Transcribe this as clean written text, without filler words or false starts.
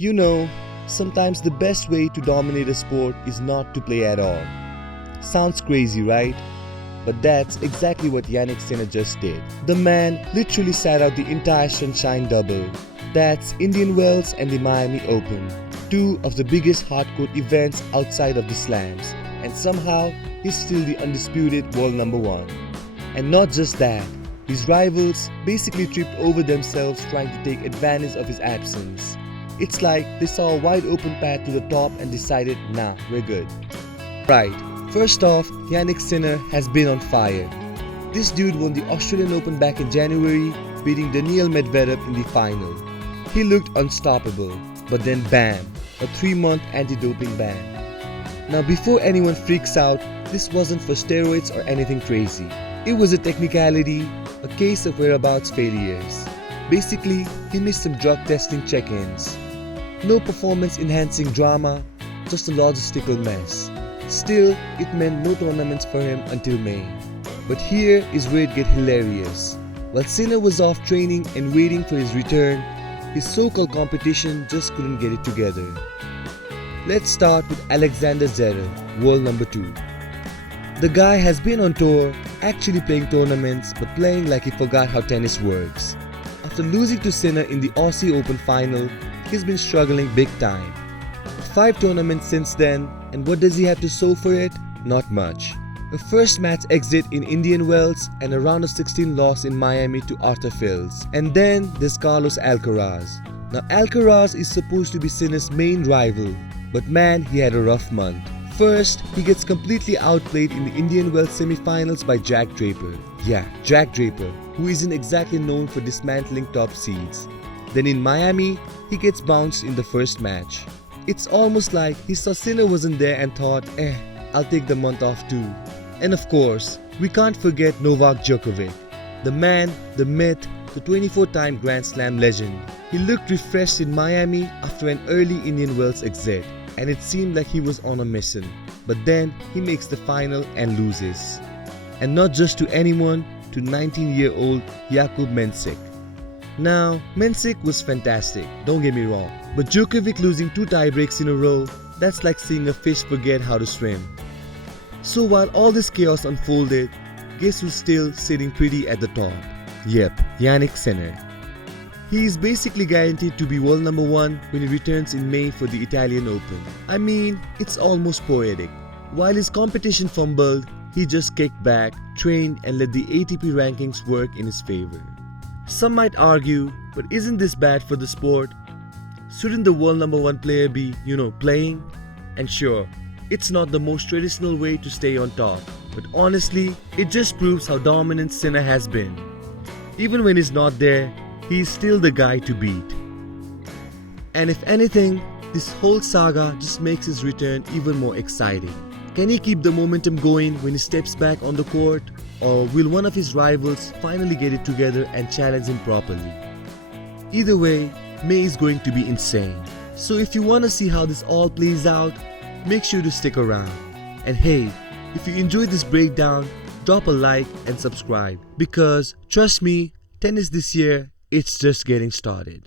You know, sometimes the best way to dominate a sport is not to play at all. Sounds crazy, right? But that's exactly what Jannik just did. The man literally sat out the entire Sunshine Double. That's Indian Wells and the Miami Open, two of the biggest hardcourt events outside of the slams, and somehow he's still the undisputed world number one. And not just that, his rivals basically tripped over themselves trying to take advantage of his absence. It's like they saw a wide open path to the top and decided, nah, we're good. Right, first off, Jannik has been on fire. This dude won the Australian Open back in January, beating Daniil Medvedev in the final. He looked unstoppable, but then bam, a 3-month anti-doping ban. Now before anyone freaks out, this wasn't for steroids or anything crazy. It was a technicality, a case of whereabouts failures. Basically, he missed some drug testing check-ins. No performance-enhancing drama, just a logistical mess. Still, it meant no tournaments for him until May. But here is where it gets hilarious. While Sinner was off training and waiting for his return, his so-called competition just couldn't get it together. Let's start with Alexander Zverev, world number 2. The guy has been on tour, actually playing tournaments, but playing like he forgot how tennis works. After losing to Sinner in the Aussie Open final, he's been struggling big time. 5 tournaments since then, and what does he have to show for it? Not much. A first match exit in Indian Wells and a round of 16 loss in Miami to Arthur Fils. And then there's Carlos Alcaraz. Now Alcaraz is supposed to be Sinner's main rival, but man, he had a rough month. First, he gets completely outplayed in the Indian Wells semi-finals by Jack Draper. Yeah, Jack Draper, who isn't exactly known for dismantling top seeds. Then in Miami, he gets bounced in the first match. It's almost like he saw Sinner wasn't there and thought, I'll take the month off too. And of course, we can't forget Novak Djokovic. The man, the myth, the 24-time Grand Slam legend. He looked refreshed in Miami after an early Indian Wells exit, and it seemed like he was on a mission. But then he makes the final and loses. And not just to anyone, to 19-year-old Jakub Mensik. Now, Mensik was fantastic, don't get me wrong. But Djokovic losing 2 tiebreaks in a row, that's like seeing a fish forget how to swim. So while all this chaos unfolded, guess who's still sitting pretty at the top? Yep, Jannik Sinner. He is basically guaranteed to be world number 1 when he returns in May for the Italian Open. I mean, it's almost poetic. While his competition fumbled, he just kicked back, trained and let the ATP rankings work in his favor. Some might argue, but isn't this bad for the sport? Shouldn't the world number 1 player be, playing? And sure, it's not the most traditional way to stay on top, but honestly, it just proves how dominant Sinner has been. Even when he's not there, he's still the guy to beat. And if anything, this whole saga just makes his return even more exciting. Can he keep the momentum going when he steps back on the court? Or will one of his rivals finally get it together and challenge him properly? Either way, May is going to be insane. So if you want to see how this all plays out, make sure to stick around. And hey, if you enjoyed this breakdown, drop a like and subscribe. Because trust me, tennis this year, it's just getting started.